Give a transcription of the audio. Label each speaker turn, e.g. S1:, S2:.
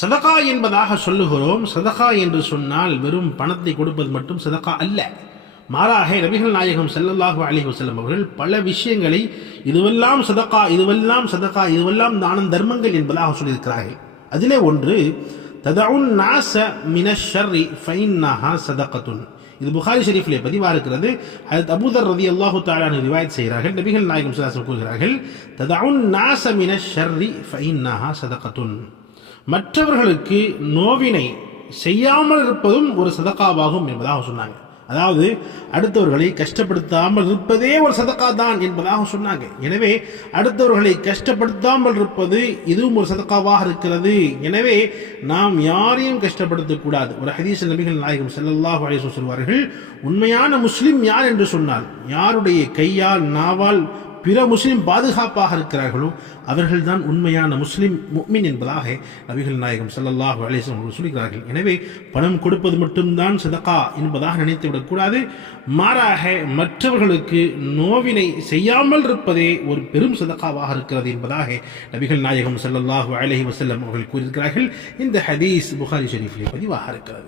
S1: சதகா என்பதாக சொல்லுகிறோம். சதகா என்று சொன்னால் வெறும் பணத்தை கொடுப்பது மட்டும் சதகா அல்ல. மாறாக நபிகள் நாயகம் செல்லல்லாஹு அலைஹி வஸல்லம் அவர்கள் பல விஷயங்களை இதுவெல்லாம் சதகா இதுவெல்லாம் சதகா இதுவெல்லாம் தானம் தர்மங்கள் என்பதாக சொல்லியிருக்கிறார்கள். அதிலே ஒன்று ததவுன் நாச மின ஷர்ரி ஃபைன்னஹா சதகத்துன். இது புகாரி ஷெரீஃபிலே பதிவாக இருக்கிறது அது அபூதர் ரதி அல்லாஹு தாலானு ரிவாயத் செய்கிறார்கள். நபிகள் நாயகம் சதாசம் கூறுகிறார்கள் ததவுன் நாச மின ஷர்ரி ஃபைன்னஹா சதகத்துன். மற்றவர்களுக்கு நோவினை செய்யாமல் இருப்பதும் ஒரு சதக்காவாகும் என்பதாக சொன்னாங்க. அதாவது அடுத்தவர்களை கஷ்டப்படுத்தாமல் இருப்பதே ஒரு சதக்கா தான் என்பதாக சொன்னாங்க. எனவே அடுத்தவர்களை கஷ்டப்படுத்தாமல் இருப்பது இதுவும் ஒரு சதக்காவாக இருக்கிறது. எனவே நாம் யாரையும் கஷ்டப்படுத்தக்கூடாது ஒரு ஹதீஸ் நபிகள் நாயகம் செல்லல்லாஹ் அலைஹி சொல்வார்கள் உண்மையான முஸ்லிம் யார்? என்று சொன்னால் யாருடைய கையால் நாவால் பிற முஸ்லீம் பாதுகாப்பாக இருக்கிறார்களோ அவர்கள்தான் உண்மையான முஸ்லீம் முக்மின் என்பதாக நபிகள் நாயகம் செல்லல்லாஹ் அலைஹி அவர்கள் சொல்கிறார்கள். எனவே பணம் கொடுப்பது மட்டும்தான் சதகா என்பதாக நினைத்து விடக்கூடாது மாறாக மற்றவர்களுக்கு நோவினை செய்யாமல் இருப்பதே ஒரு பெரும் சதகாவாக இருக்கிறது என்பதாக நபிகள் நாயகம் செல்லல்லாஹ் அலஹி வசல்லம் அவர்கள் கூறியிருக்கிறார்கள். இந்த ஹதீஸ் புகாரி ஷெரீஃபிலே பதிவாக இருக்கிறது.